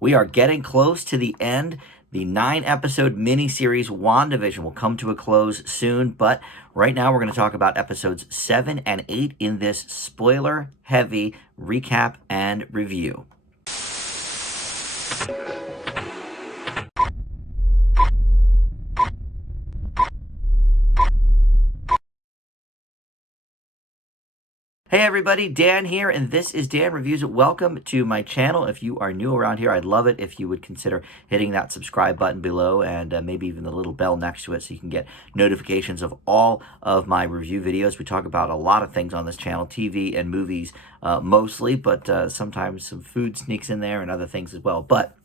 We are getting close to the end. The 9-episode miniseries WandaVision will come to a close soon, but right now we're going to talk about episodes 7 and 8 in this spoiler-heavy recap and review. Hey everybody, Dan here, and this is Dan Reviews. Welcome to my channel. If you are new around here, I'd love it if you would consider hitting that subscribe button below and maybe even the little bell next to it so you can get notifications of all of my review videos. We talk about a lot of things on this channel, TV and movies mostly, but sometimes some food sneaks in there and other things as well. But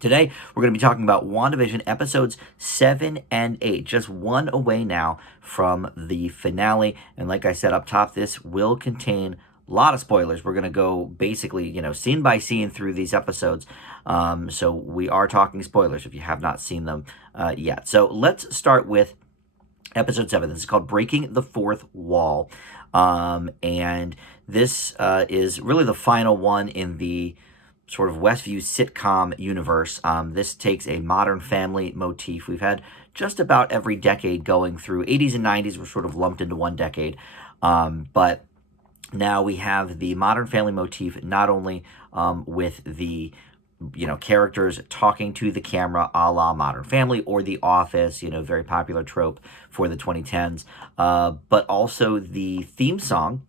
today, we're going to be talking about WandaVision episodes 7 and 8, just one away now from the finale. And like I said up top, this will contain a lot of spoilers. We're going to go basically, scene by scene through these episodes. So we are talking spoilers if you have not seen them yet. So let's start with episode 7. This is called Breaking the Fourth Wall. And this is really the final one in the sort of Westview sitcom universe. This takes a Modern Family motif. We've had just about every decade going through. 80s and 90s were sort of lumped into one decade. But now we have the Modern Family motif, not only with the characters talking to the camera a la Modern Family or The Office, very popular trope for the 2010s, but also the theme song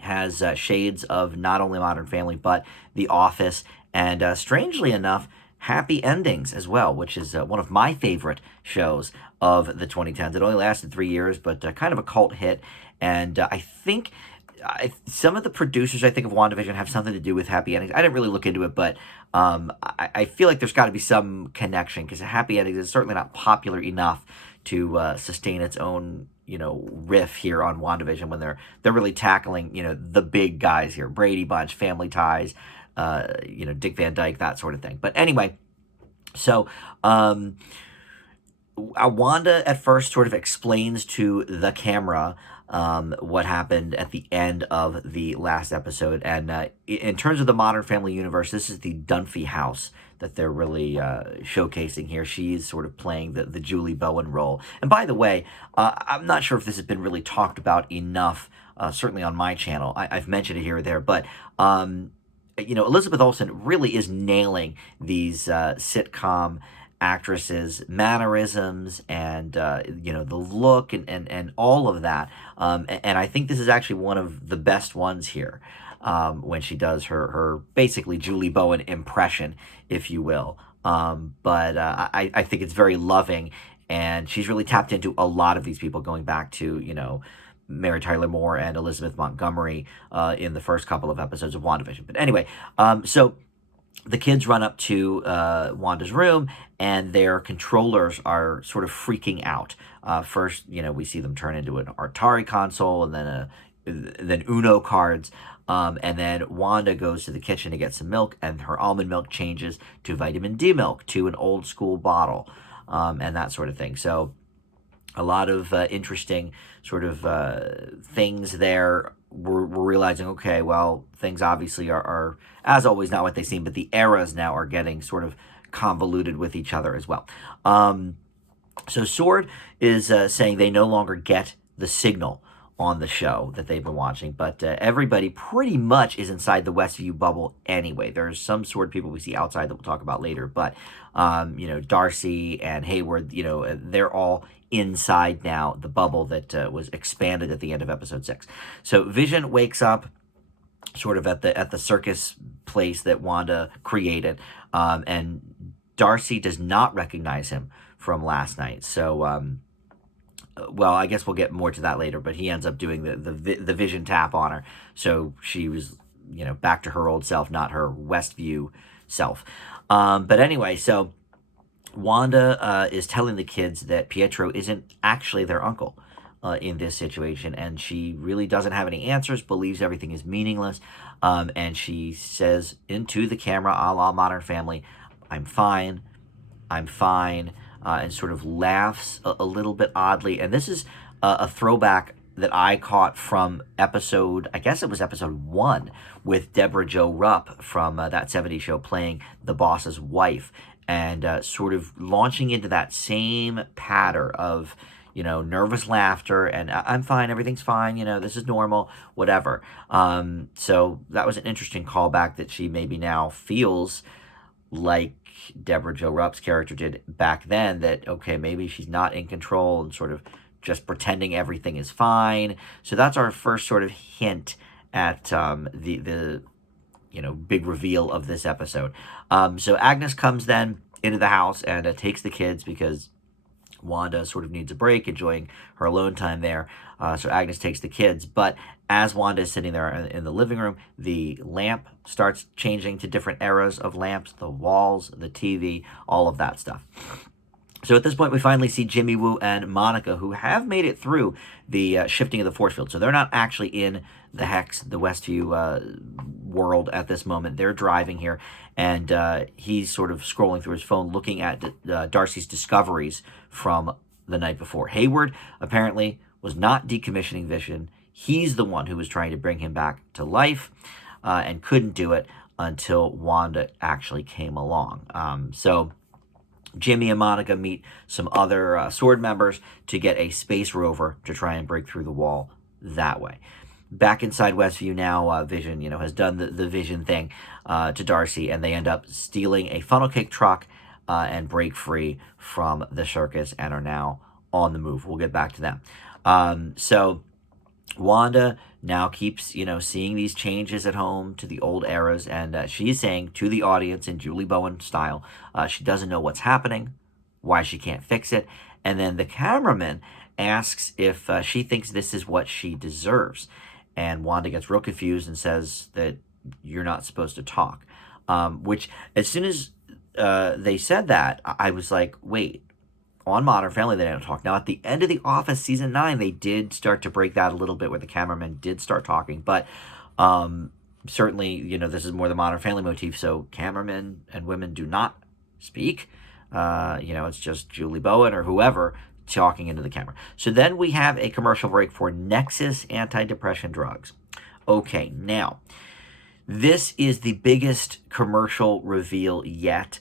has shades of not only Modern Family, but The Office, and strangely enough, happy endings as well, which is one of my favorite shows of the 2010s. It only lasted 3 years, but kind of a cult hit, and I think some of the producers, I think, of WandaVision have something to do with happy endings. I didn't really look into it, but I feel like there's got to be some connection, because a happy ending is certainly not popular enough to sustain its own riff here on WandaVision when they're really tackling the big guys here, Brady Bunch, Family Ties, Dick Van Dyke, that sort of thing. But anyway, so Wanda at first sort of explains to the camera what happened at the end of the last episode, and in terms of the Modern Family universe, this is the Dunphy house that they're really showcasing here. She's sort of playing the Julie Bowen role. And by the way, I'm not sure if this has been really talked about enough, certainly on my channel. I've mentioned it here or there, but Elizabeth Olsen really is nailing these sitcom actresses' mannerisms and the look and all of that. And I think this is actually one of the best ones here. When she does her basically Julie Bowen impression, if you will. But I think it's very loving, and she's really tapped into a lot of these people, going back to, Mary Tyler Moore and Elizabeth Montgomery in the first couple of episodes of WandaVision. But anyway, so the kids run up to Wanda's room, and their controllers are sort of freaking out. First, we see them turn into an Atari console, and then Uno cards. And then Wanda goes to the kitchen to get some milk, and her almond milk changes to vitamin D milk, to an old school bottle, and that sort of thing. So a lot of interesting sort of things there. We're realizing, okay, well, things obviously are, as always, not what they seem, but the eras now are getting sort of convoluted with each other as well. So Sword is saying they no longer get the signal on the show that they've been watching, but everybody pretty much is inside the Westview bubble anyway. There's some Sword people we see outside that we'll talk about later, but Darcy and Hayward, they're all inside now the bubble that was expanded at the end of episode 6. So Vision wakes up sort of at the circus place that Wanda created, and Darcy does not recognize him from last night. So well, I guess we'll get more to that later, but he ends up doing the Vision tap on her, so she was back to her old self, not her Westview self. But anyway, so Wanda is telling the kids that Pietro isn't actually their uncle in this situation, and she really doesn't have any answers, believes everything is meaningless, and she says into the camera, a la Modern Family, I'm fine, and sort of laughs a little bit oddly. And this is a throwback that I caught from episode, I guess it was episode 1, with Deborah Jo Rupp from That 70s Show playing the boss's wife, and sort of launching into that same patter of, nervous laughter and I'm fine, everything's fine, this is normal, whatever. So that was an interesting callback that she maybe now feels like Deborah Jo Rupp's character did back then, that, okay, maybe she's not in control and sort of just pretending everything is fine. So that's our first sort of hint at the big reveal of this episode. So Agnes comes then into the house and takes the kids because Wanda sort of needs a break, enjoying her alone time there. So Agnes takes the kids. But as Wanda is sitting there in the living room, the lamp starts changing to different eras of lamps, the walls, the TV, all of that stuff. So at this point, we finally see Jimmy Woo and Monica, who have made it through the shifting of the force field. So they're not actually in the Hex, the Westview world at this moment. They're driving here, and he's sort of scrolling through his phone, looking at Darcy's discoveries from the night before. Hayward apparently was not decommissioning Vision. He's the one who was trying to bring him back to life, and couldn't do it until Wanda actually came along. So Jimmy and Monica meet some other Sword members to get a space rover to try and break through the wall that way. Back inside Westview now, Vision, has done the Vision thing to Darcy, and they end up stealing a funnel cake truck and break free from the circus and are now on the move. We'll get back to them. So Wanda now keeps, seeing these changes at home to the old eras, and she's saying to the audience in Julie Bowen style, she doesn't know what's happening, why she can't fix it, and then the cameraman asks if she thinks this is what she deserves, and Wanda gets real confused and says that you're not supposed to talk, which as soon as they said that, I was like, wait, on Modern Family, they don't talk. Now, at the end of The Office Season 9, they did start to break that a little bit where the cameraman did start talking. But certainly, this is more the Modern Family motif, so cameramen and women do not speak. It's just Julie Bowen or whoever talking into the camera. So then we have a commercial break for Nexus antidepressant drugs. Okay, now, this is the biggest commercial reveal yet.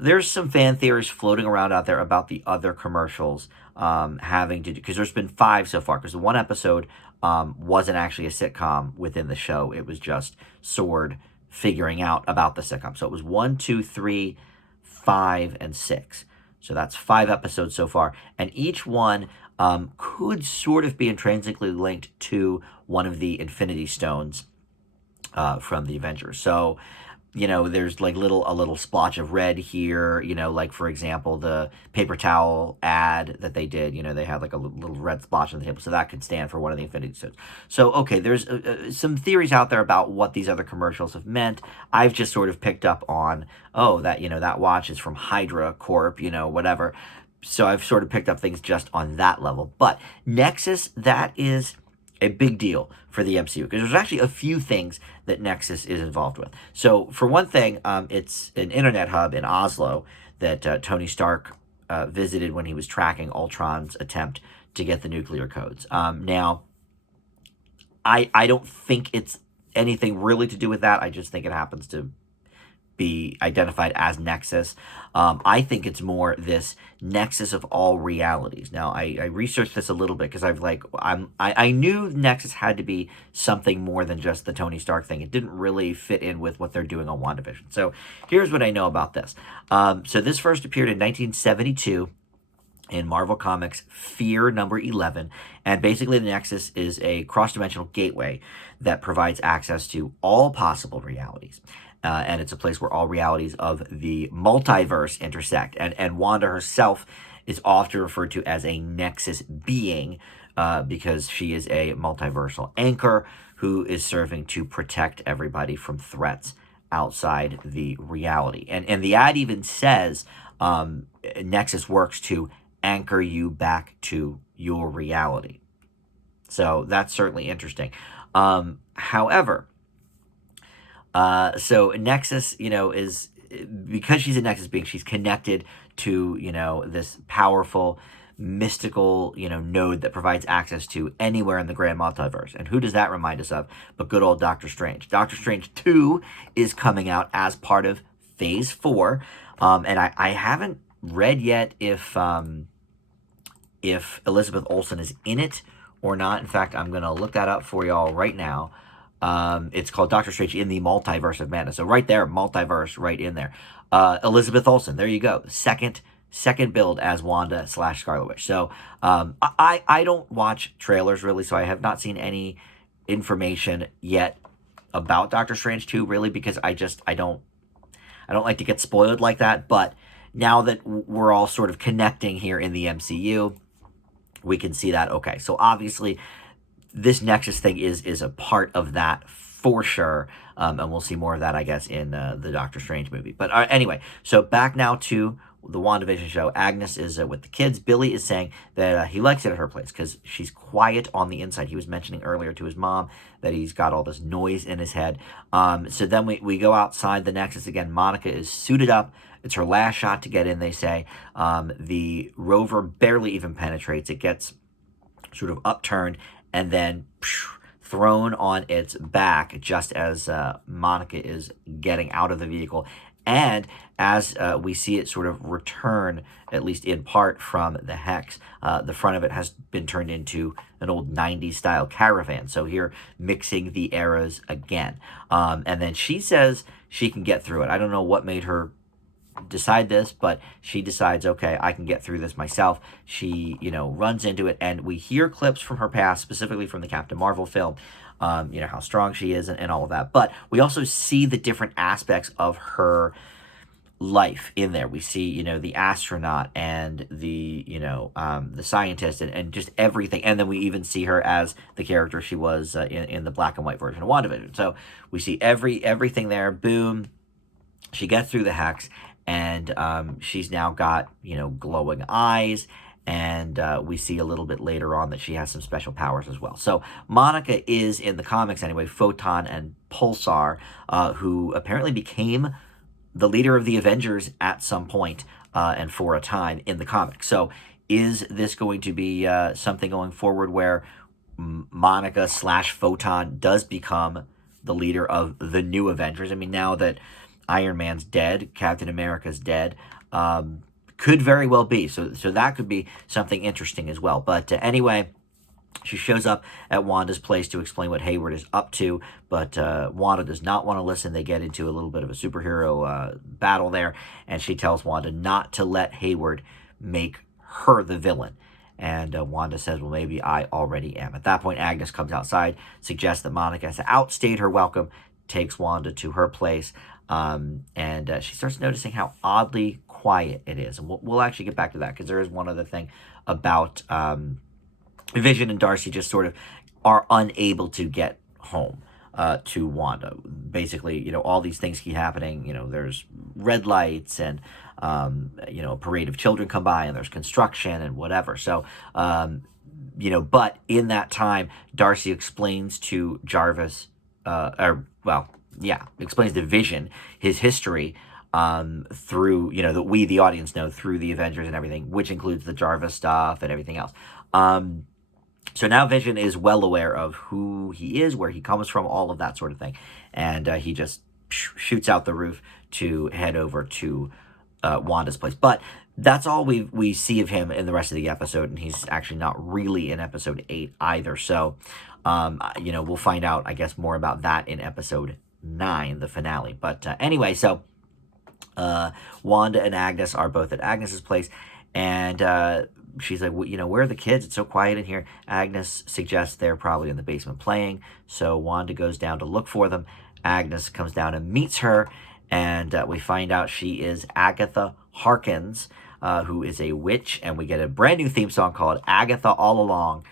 There's some fan theories floating around out there about the other commercials having to do, because there's been 5 so far, because the one episode wasn't actually a sitcom within the show. It was just Sword figuring out about the sitcom. So it was 1, 2, 3, 5, and 6. So that's 5 episodes so far. And each one could sort of be intrinsically linked to one of the Infinity Stones from the Avengers. So there's like a little splotch of red here, like for example, the paper towel ad that they did, they had like a little red splotch on the table. So that could stand for one of the Infinity Stones. So, okay, there's some theories out there about what these other commercials have meant. I've just sort of picked up on, that watch is from Hydra Corp, whatever. So I've sort of picked up things just on that level. But Nexus, that is a big deal for the MCU, because there's actually a few things that Nexus is involved with. So for one thing, it's an internet hub in Oslo that Tony Stark visited when he was tracking Ultron's attempt to get the nuclear codes. Now, I don't think it's anything really to do with that. I just think it happens to be identified as Nexus. I think it's more this nexus of all realities. Now, I researched this a little bit because I knew Nexus had to be something more than just the Tony Stark thing. It didn't really fit in with what they're doing on WandaVision. So here's what I know about this. So this first appeared in 1972 in Marvel Comics Fear number 11. And basically the Nexus is a cross-dimensional gateway that provides access to all possible realities. And it's a place where all realities of the multiverse intersect. And Wanda herself is often referred to as a Nexus being because she is a multiversal anchor who is serving to protect everybody from threats outside the reality. And the ad even says Nexus works to anchor you back to your reality. So that's certainly interesting. However, so Nexus, is, because she's a Nexus being, she's connected to, this powerful mystical, node that provides access to anywhere in the grand multiverse. And who does that remind us of but good old Doctor Strange? Doctor Strange 2 is coming out as part of Phase 4. And I haven't read yet if Elizabeth Olsen is in it or not. In fact, I'm going to look that up for y'all right now. It's called Doctor Strange in the Multiverse of Madness. So right there, multiverse, right in there. Elizabeth Olsen, there you go. Second build as Wanda / Scarlet Witch. So I don't watch trailers really, so I have not seen any information yet about Doctor Strange 2 really, because I don't like to get spoiled like that. But now that we're all sort of connecting here in the MCU, we can see that. Okay, so obviously this Nexus thing is a part of that for sure. And we'll see more of that, I guess, in the Doctor Strange movie. But anyway, so back now to the WandaVision show. Agnes is with the kids. Billy is saying that he likes it at her place because she's quiet on the inside. He was mentioning earlier to his mom that he's got all this noise in his head. So then we go outside the Nexus again. Monica is suited up. It's her last shot to get in, they say. The rover barely even penetrates. It gets sort of upturned and then thrown on its back just as Monica is getting out of the vehicle. And as we see it sort of return, at least in part, from the Hex, the front of it has been turned into an old 90s style caravan. So here, mixing the eras again. And then she says she can get through it. I don't know what made her decide this, but she decides, okay, I can get through this myself. She, runs into it, and we hear clips from her past, specifically from the Captain Marvel film, how strong she is and all of that. But we also see the different aspects of her life in there. We see, the astronaut and the scientist and just everything. And then we even see her as the character she was in the black and white version of WandaVision. So we see everything there. Boom. She gets through the Hex, and she's now got, glowing eyes. And we see a little bit later on that she has some special powers as well. So Monica is, in the comics anyway, Photon and Pulsar, who apparently became the leader of the Avengers at some point and for a time in the comics. So is this going to be something going forward where Monica / Photon does become the leader of the new Avengers? I mean, now that Iron Man's dead, Captain America's dead, could very well be. So that could be something interesting as well. But anyway, she shows up at Wanda's place to explain what Hayward is up to, but Wanda does not want to listen. They get into a little bit of a superhero battle there, and she tells Wanda not to let Hayward make her the villain. And Wanda says, well, maybe I already am. At that point, Agnes comes outside, suggests that Monica has outstayed her welcome, takes Wanda to her place, and she starts noticing how oddly quiet it is. And we'll actually get back to that, because there is one other thing about Vision and Darcy just sort of are unable to get home to Wanda. Basically, all these things keep happening. There's red lights and, a parade of children come by, and there's construction and whatever. So, but in that time, Darcy explains to Jarvis, explains to Vision his history through, that we, the audience, know through the Avengers and everything, which includes the Jarvis stuff and everything else. So now Vision is well aware of who he is, where he comes from, all of that sort of thing. And he just shoots out the roof to head over to Wanda's place. But that's all we see of him in the rest of the episode, and he's actually not really in episode 8 either. So, we'll find out, I guess, more about that in episode 9, the finale. But anyway, so Wanda and Agnes are both at Agnes's place, and she's like, where are the kids? It's so quiet in here. Agnes suggests they're probably in the basement playing, so Wanda goes down to look for them. Agnes comes down and meets her, and we find out she is Agatha Harkins, who is a witch, and we get a brand new theme song called Agatha All Along,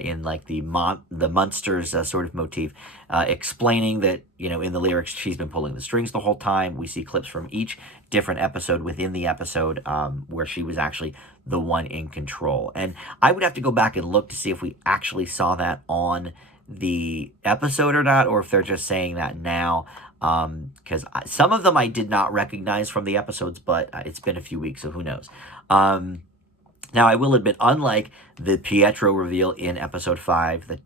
in like the Munsters sort of motif, explaining that, in the lyrics, she's been pulling the strings the whole time. We see clips from each different episode within the episode where she was actually the one in control. And I would have to go back and look to see if we actually saw that on the episode or not, or if they're just saying that now, because some of them I did not recognize from the episodes, but it's been a few weeks, so who knows. Now, I will admit, unlike the Pietro reveal in episode 5, that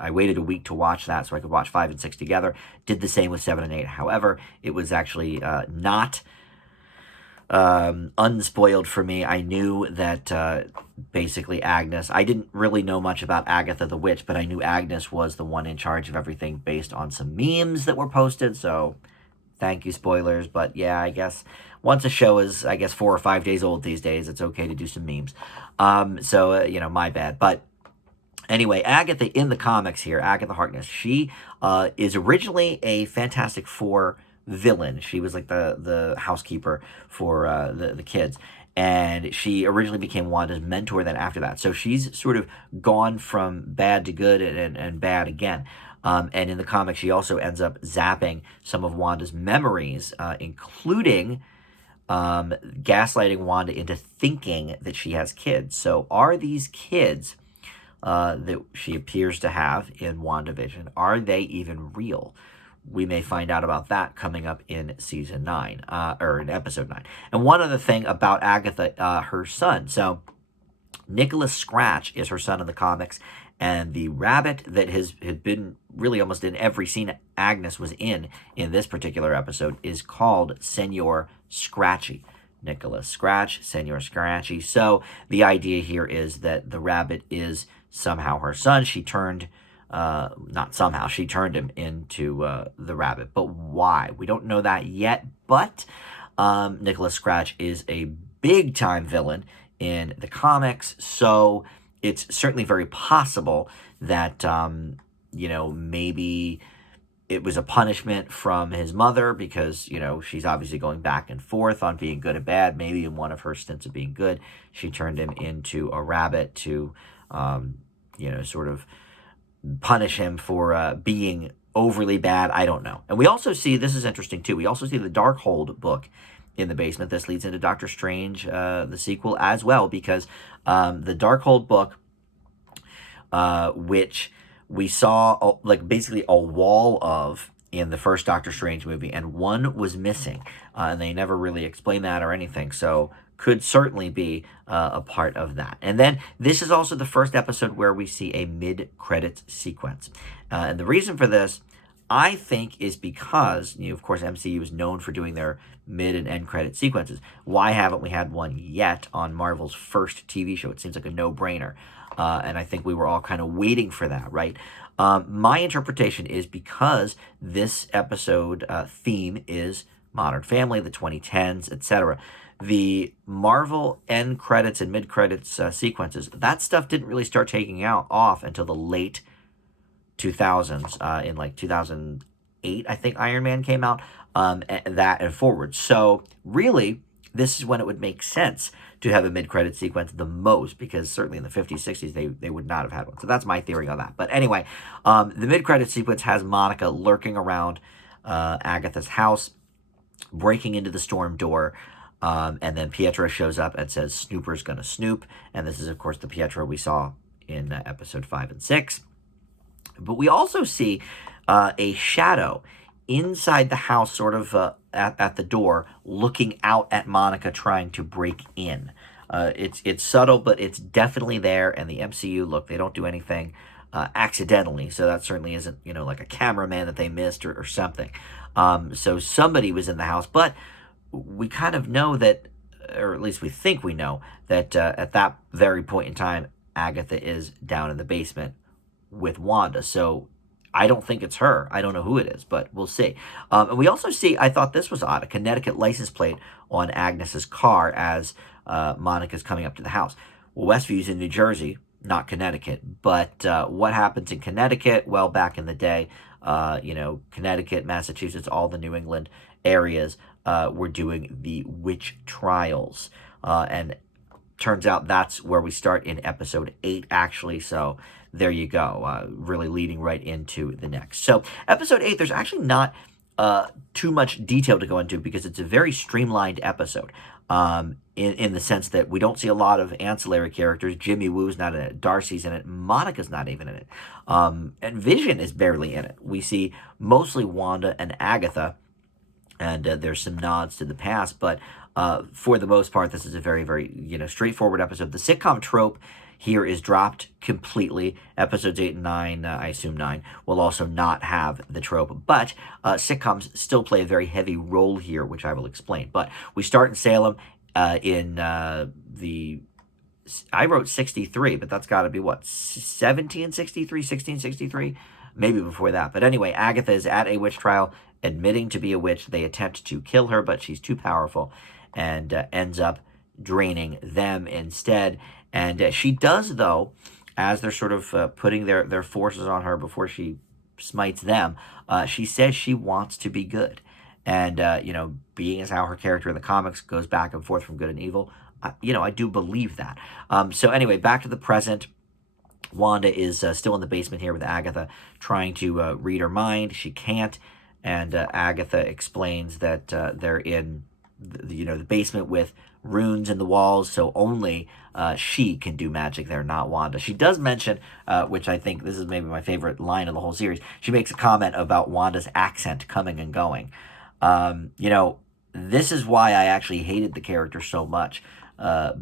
I waited a week to watch that so I could watch 5 and 6 together. Did the same with 7 and 8. However, it was actually not unspoiled for me. I knew that basically Agnes, I didn't really know much about Agatha the Witch, but I knew Agnes was the one in charge of everything based on some memes that were posted, so thank you, spoilers. But yeah, I guess once a show is, 4 or 5 days old these days, it's okay to do some memes. My bad. But anyway, Agatha in the comics here, Agatha Harkness, she is originally a Fantastic Four villain. She was like the housekeeper for the kids. And she originally became Wanda's mentor then after that. So she's sort of gone from bad to good and bad again. And in the comics, she also ends up zapping some of Wanda's memories, including gaslighting Wanda into thinking that she has kids. So are these kids that she appears to have in WandaVision, are they even real? We may find out about that coming up in season 9, or in episode 9. And one other thing about Agatha, her son. So Nicholas Scratch is her son in the comics, and the rabbit that had been really almost in every scene Agnes was in this particular episode is called Senor Scratchy. Nicholas Scratch, Senor Scratchy. So the idea here is that the rabbit is somehow her son. She turned, not somehow, she turned him into the rabbit. But why? We don't know that yet, but Nicholas Scratch is a big-time villain in the comics, so it's certainly very possible that, maybe it was a punishment from his mother because, she's obviously going back and forth on being good and bad. Maybe in one of her stints of being good, she turned him into a rabbit to, sort of punish him for being overly bad. I don't know. And we also see, this is interesting too, we also see the Darkhold book in the basement. This leads into Doctor Strange, the sequel as well, because the Darkhold book, which we saw basically a wall of in the first Doctor Strange movie, and one was missing, and they never really explained that or anything, so could certainly be a part of that. And then this is also the first episode where we see a mid-credits sequence. And the reason for this, I think, is because, of course, MCU is known for doing their mid and end credit sequences. Why haven't we had one yet on Marvel's first TV show? It seems like a no-brainer. And I think we were all kind of waiting for that, right? My interpretation is because this episode theme is Modern Family, the 2010s, etc. The Marvel end credits and mid credits sequences, that stuff didn't really start taking off until the late 2000s, in like 2008, I think Iron Man came out, and that and forward. So really, this is when it would make sense to have a mid-credit sequence the most, because certainly in the 50s, 60s, they would not have had one. So that's my theory on that. But anyway, the mid-credit sequence has Monica lurking around Agatha's house, breaking into the storm door, and then Pietro shows up and says, Snooper's gonna snoop. And this is, of course, the Pietro we saw in episode 5 and 6. But we also see a shadow inside the house, sort of at the door, looking out at Monica trying to break in. It's subtle, but it's definitely there. And the MCU, look, they don't do anything accidentally, so that certainly isn't, like a cameraman that they missed or something. So somebody was in the house, but we kind of know that, or at least we think we know, that at that very point in time, Agatha is down in the basement with Wanda. So I don't think it's her. I don't know who it is, but we'll see. And we also see, I thought this was odd, a Connecticut license plate on Agnes's car as Monica's coming up to the house. Well, Westview's in New Jersey, not Connecticut. But what happens in Connecticut? Well, back in the day, Connecticut, Massachusetts, all the New England areas were doing the witch trials. And turns out that's where we start in episode 8, actually. So there you go, really leading right into the next. So episode 8, there's actually not too much detail to go into because it's a very streamlined episode in the sense that we don't see a lot of ancillary characters. Jimmy Woo's not in it. Darcy's in it. Monica's not even in it. And Vision is barely in it. We see mostly Wanda and Agatha. and there's some nods to the past, but for the most part, this is a very, very straightforward episode. The sitcom trope here is dropped completely. Episodes 8 and 9, I assume 9, will also not have the trope, but sitcoms still play a very heavy role here, which I will explain. But we start in Salem in the I wrote 63, but that's got to be what, 1763, 1663, maybe before that. But anyway, Agatha is at a witch trial, admitting to be a witch. They attempt to kill her, but she's too powerful and ends up draining them instead. And she does, though, as they're sort of putting their forces on her before she smites them, she says she wants to be good. And, being as how her character in the comics goes back and forth from good and evil, I do believe that. So anyway, back to the present. Wanda is still in the basement here with Agatha, trying to read her mind. She can't, and Agatha explains that they're in the basement with runes in the walls, so only she can do magic there, not Wanda. She does mention, which I think this is maybe my favorite line of the whole series, she makes a comment about Wanda's accent coming and going. This is why I actually hated the character so much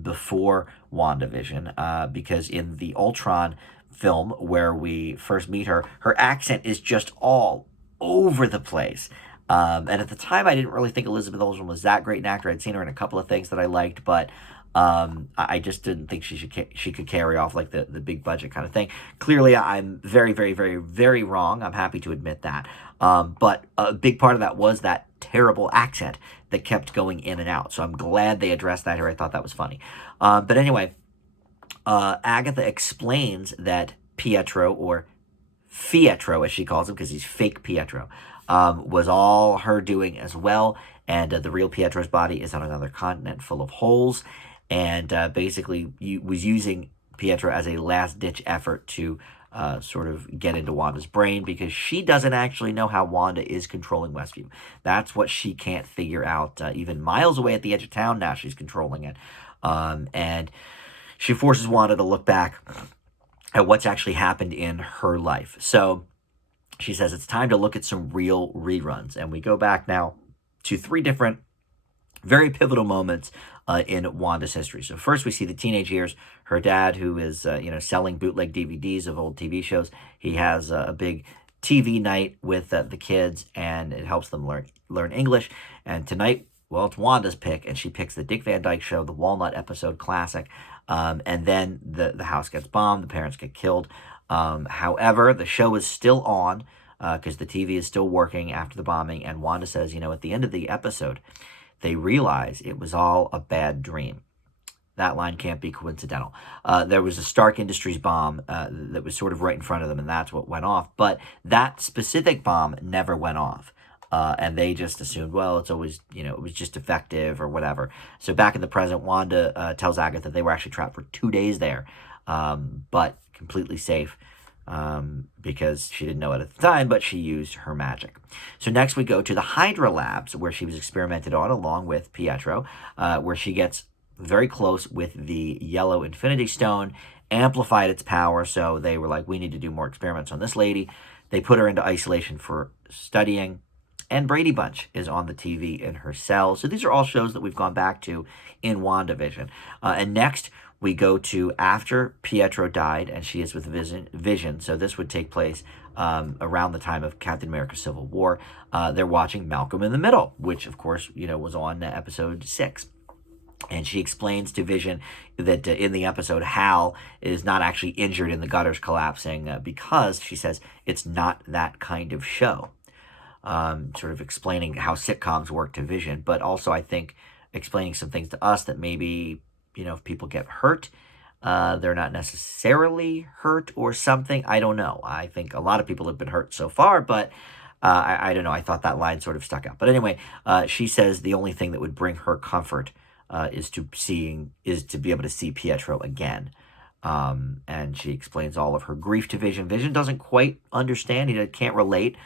before WandaVision, because in the Ultron film where we first meet her, her accent is just all over the place. And at the time, I didn't really think Elizabeth Olsen was that great an actor. I'd seen her in a couple of things that I liked, but I just didn't think she could carry off like the big budget kind of thing. Clearly, I'm very, very, very, very wrong. I'm happy to admit that. But a big part of that was that terrible accent that kept going in and out. So I'm glad they addressed that here. I thought that was funny. But anyway, Agatha explains that Pietro, or Fietro as she calls him, because he's fake Pietro, was all her doing as well. And the real Pietro's body is on another continent full of holes. And basically was using Pietro as a last-ditch effort to sort of get into Wanda's brain, because she doesn't actually know how Wanda is controlling Westview. That's what she can't figure out. Even miles away at the edge of town now, she's controlling it. And she forces Wanda to look back at what's actually happened in her life. So she says it's time to look at some real reruns. And we go back now to 3 different very pivotal moments in Wanda's history. So first we see the teenage years. Her dad, who is selling bootleg DVDs of old TV shows, he has a big TV night with the kids, and it helps them learn English. And tonight, well, it's Wanda's pick, and she picks the Dick Van Dyke Show, the Walnut episode classic. And then the house gets bombed, the parents get killed. However, the show is still on because the TV is still working after the bombing. And Wanda says, at the end of the episode, they realize it was all a bad dream. That line can't be coincidental. There was a Stark Industries bomb that was sort of right in front of them, and that's what went off. But that specific bomb never went off. And they just assumed, well, it's always, it was just effective or whatever. So back in the present, Wanda tells Agatha they were actually trapped for 2 days there, but completely safe because she didn't know it at the time, but she used her magic. So next we go to the Hydra Labs, where she was experimented on along with Pietro, where she gets very close with the yellow Infinity Stone, amplified its power, so they were like, we need to do more experiments on this lady. They put her into isolation for studying. And Brady Bunch is on the TV in her cell. So these are all shows that we've gone back to in WandaVision. And next, we go to after Pietro died, and she is with Vision. So this would take place around the time of Captain America Civil War. They're watching Malcolm in the Middle, which, of course, was on episode 6. And she explains to Vision that in the episode, Hal is not actually injured in the gutters collapsing because, she says, it's not that kind of show. Sort of explaining how sitcoms work to Vision, but also I think explaining some things to us that maybe, if people get hurt, they're not necessarily hurt or something. I don't know. I think a lot of people have been hurt so far, but I don't know. I thought that line sort of stuck out. But anyway, she says the only thing that would bring her comfort is to be able to see Pietro again. And she explains all of her grief to Vision. Vision doesn't quite understand. He can't relate.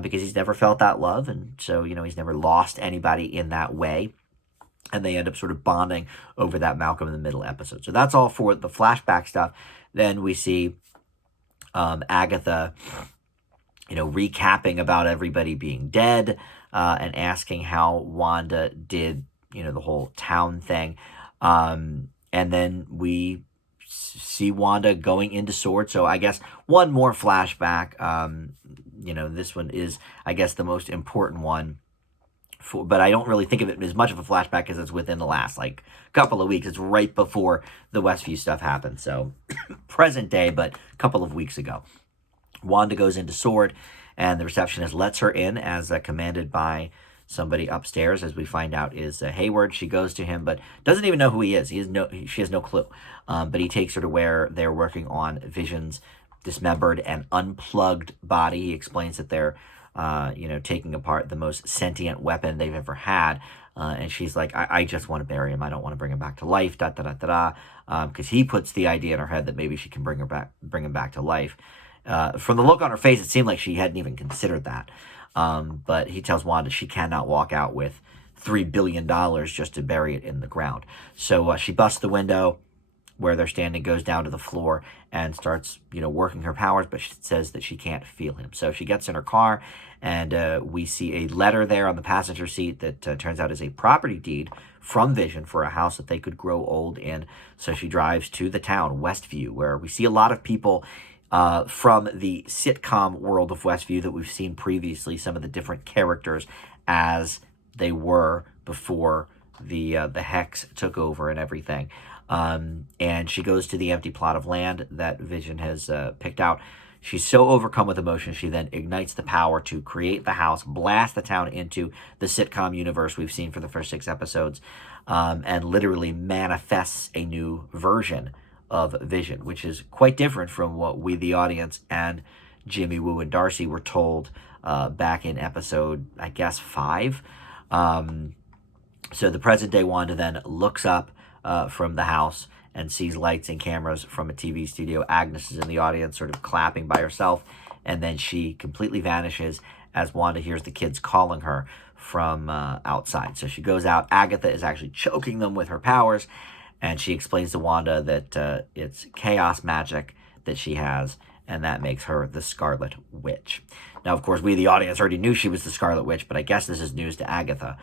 Because he's never felt that love, and so, he's never lost anybody in that way. And they end up sort of bonding over that Malcolm in the Middle episode. So that's all for the flashback stuff. Then we see Agatha, recapping about everybody being dead. and asking how Wanda did, the whole town thing. And then we see Wanda going into Sword. So I guess one more flashback. This one is, I guess, the most important one. But I don't really think of it as much of a flashback because it's within the last couple of weeks. It's right before the Westview stuff happened. So present day, but a couple of weeks ago. Wanda goes into Sword, and the receptionist lets her in as commanded by somebody upstairs, as we find out is Hayward. She goes to him, but doesn't even know who he is. She has no clue. But he takes her to where they're working on Vision's dismembered and unplugged body. He explains that they're, taking apart the most sentient weapon they've ever had. And she's like, I just want to bury him. I don't want to bring him back to life. Da da da da da. Because he puts the idea in her head that maybe she can bring him back to life. From the look on her face, it seemed like she hadn't even considered that. But he tells Wanda she cannot walk out with $3 billion just to bury it in the ground. So she busts the window where they're standing, goes down to the floor, and starts, working her powers, but she says that she can't feel him. So she gets in her car, and we see a letter there on the passenger seat that turns out is a property deed from Vision for a house that they could grow old in. So she drives to the town, Westview, where we see a lot of people from the sitcom world of Westview that we've seen previously, some of the different characters as they were before the Hex took over and everything. And she goes to the empty plot of land that Vision has picked out. She's so overcome with emotion, she then ignites the power to create the house, blast the town into the sitcom universe we've seen for the first 6 episodes, and literally manifests a new version of Vision, which is quite different from what we, the audience, and Jimmy Woo and Darcy were told back in episode, I guess, 5. So the present day Wanda then looks up from the house and sees lights and cameras from a TV studio. Agnes is in the audience, sort of clapping by herself, and then she completely vanishes as Wanda hears the kids calling her from outside. So she goes out. Agatha is actually choking them with her powers, and she explains to Wanda that it's chaos magic that she has, and that makes her the Scarlet Witch. Now, of course, we, the audience, already knew she was the Scarlet Witch, but I guess this is news to Agatha.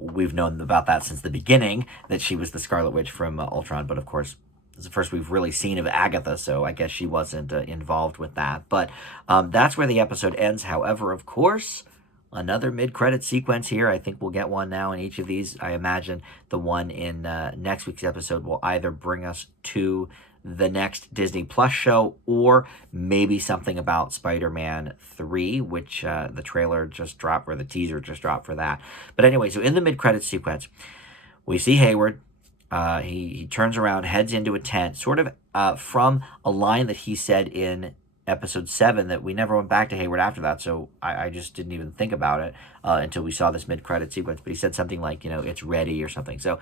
We've known about that since the beginning, that she was the Scarlet Witch from Ultron, but of course, it's the first we've really seen of Agatha, so I guess she wasn't involved with that. But that's where the episode ends. However, of course, another mid-credit sequence here. I think we'll get one now in each of these. I imagine the one in next week's episode will either bring us to the next Disney Plus show, or maybe something about Spider-Man 3, which the trailer just dropped, or the teaser just dropped for that. But anyway, so in the mid-credits sequence, we see Hayward. He turns around, heads into a tent, sort of from a line that he said in episode 7 that we never went back to Hayward after that, so I just didn't even think about it until we saw this mid-credit sequence. But he said something like, it's ready or something. So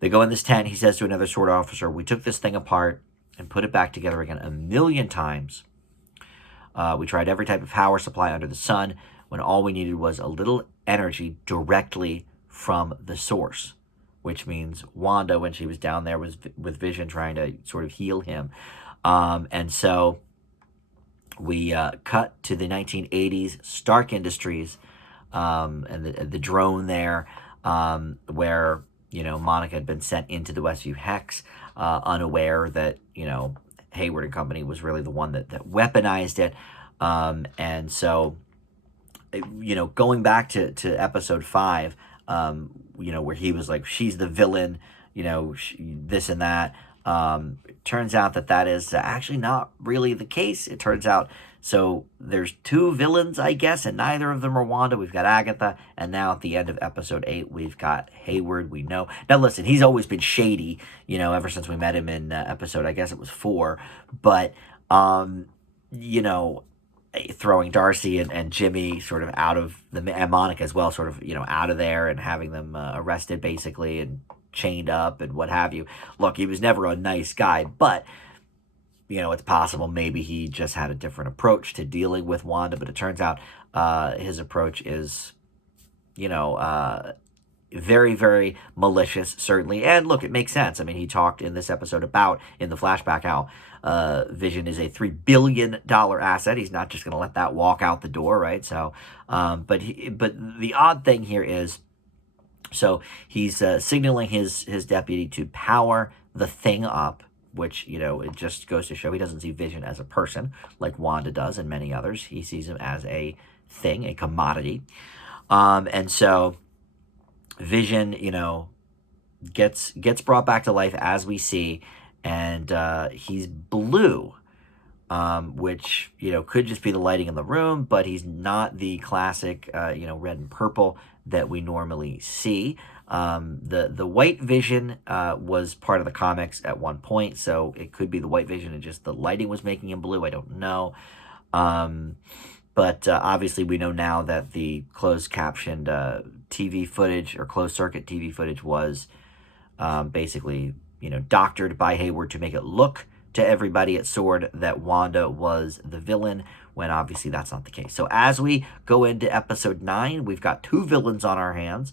they go in this tent. He says to another sword officer, we took this thing apart and put it back together again 1,000,000 times. We tried every type of power supply under the sun when all we needed was a little energy directly from the source, which means Wanda, when she was down there, was with Vision trying to sort of heal him. And so we cut to the 1980s Stark Industries and the drone there, where Monica had been sent into the Westview Hex, unaware that Hayward and company was really the one that weaponized it. And so going back to episode 5, where he was like, she's the villain, this and that. Turns out that is actually not really the case. It turns out, so there's 2 villains, I guess, and neither of them are Wanda. We've got Agatha, and now at the end of episode 8, we've got Hayward. We know. Now, listen, he's always been shady, ever since we met him in episode, I guess it was 4. But, throwing Darcy and Jimmy sort of out of and Monica as well, sort of, out of there and having them arrested, basically, and chained up and what have you. Look, he was never a nice guy, but it's possible maybe he just had a different approach to dealing with Wanda. But it turns out his approach is very, very malicious, certainly. And look, it makes sense. I mean, he talked in this episode about, in the flashback, how Vision is a $3 billion asset. He's not just going to let that walk out the door, right? So, but the odd thing here is, so he's signaling his deputy to power the thing up, which, it just goes to show he doesn't see Vision as a person like Wanda does and many others. He sees him as a thing, a commodity. And so Vision, gets brought back to life, as we see, and he's blue, which, could just be the lighting in the room, but he's not the classic, red and purple that we normally see. The white Vision was part of the comics at one point, so it could be the white Vision and just the lighting was making him blue. I don't know. But obviously we know now that the closed captioned TV footage, or closed circuit TV footage, was basically, doctored by Hayward to make it look to everybody at Sword that Wanda was the villain, when obviously that's not the case. So as we go into episode 9, we've got 2 villains on our hands.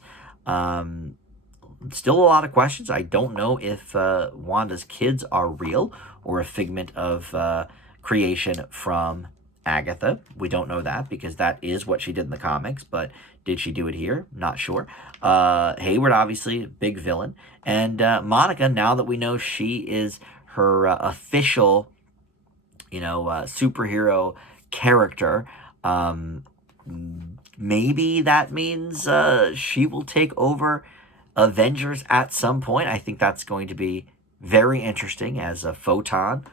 Still a lot of questions. I don't know if Wanda's kids are real or a figment of creation from Agatha. We don't know that, because that is what she did in the comics, but did she do it here? Not sure. Hayward, obviously, big villain. And Monica, now that we know she is her official, superhero character, maybe that means she will take over Avengers at some point. I think that's going to be very interesting as a Photon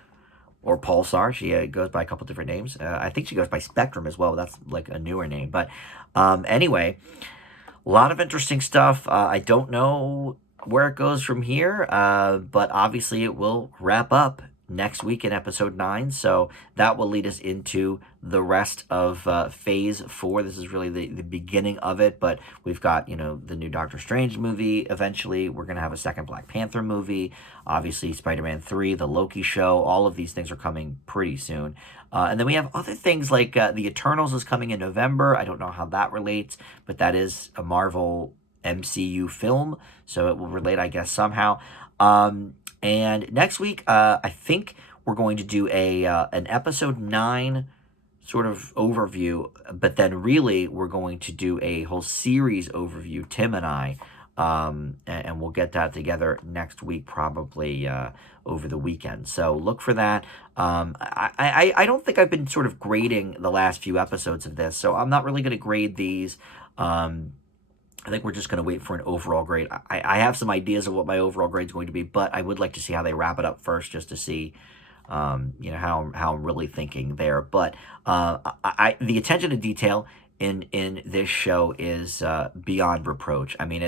or Pulsar. She goes by a couple different names. I think she goes by Spectrum as well. That's like a newer name. But anyway, a lot of interesting stuff. I don't know where it goes from here, but obviously it will wrap up next week in episode 9, so that will lead us into the rest of phase 4. This is really the beginning of it, but we've got, the new Doctor Strange movie. Eventually we're going to have a second Black Panther movie, obviously Spider-Man 3, the Loki show. All of these things are coming pretty soon, and then we have other things like the Eternals is coming in November. I don't know how that relates, but that is a Marvel MCU film, so it will relate, I guess, somehow. And next week, I think we're going to do an episode 9 sort of overview, but then really we're going to do a whole series overview, Tim and I, and we'll get that together next week, probably over the weekend. So look for that. I don't think I've been sort of grading the last few episodes of this, so I'm not really going to grade these. I think we're just going to wait for an overall grade. I have some ideas of what my overall grade is going to be, but I would like to see how they wrap it up first, just to see, how I'm really thinking there. But the attention to detail in this show is beyond reproach. I mean,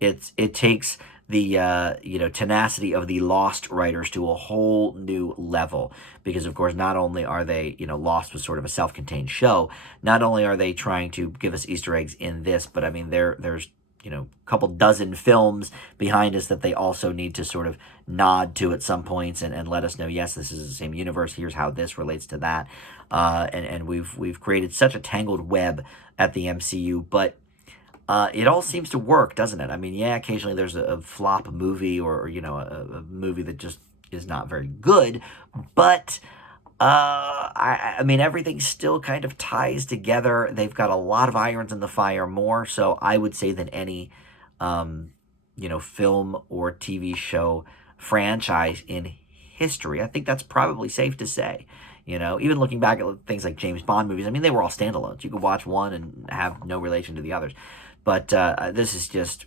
it takes the tenacity of the Lost writers to a whole new level, because of course not only are they, Lost was sort of a self-contained show, not only are they trying to give us Easter eggs in this, but I mean there's a couple dozen films behind us that they also need to sort of nod to at some points and let us know, yes, this is the same universe, here's how this relates to that, and we've created such a tangled web at the MCU, but it all seems to work, doesn't it? I mean, yeah, occasionally there's a flop movie or a movie that just is not very good, but I mean, everything still kind of ties together. They've got a lot of irons in the fire, more so, I would say, than any, film or TV show franchise in history. I think that's probably safe to say. Even looking back at things like James Bond movies, I mean, they were all standalones. You could watch one and have no relation to the others. But this is just,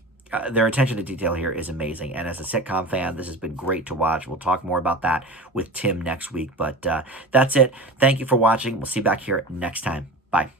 their attention to detail here is amazing. And as a sitcom fan, this has been great to watch. We'll talk more about that with Tim next week. But that's it. Thank you for watching. We'll see you back here next time. Bye.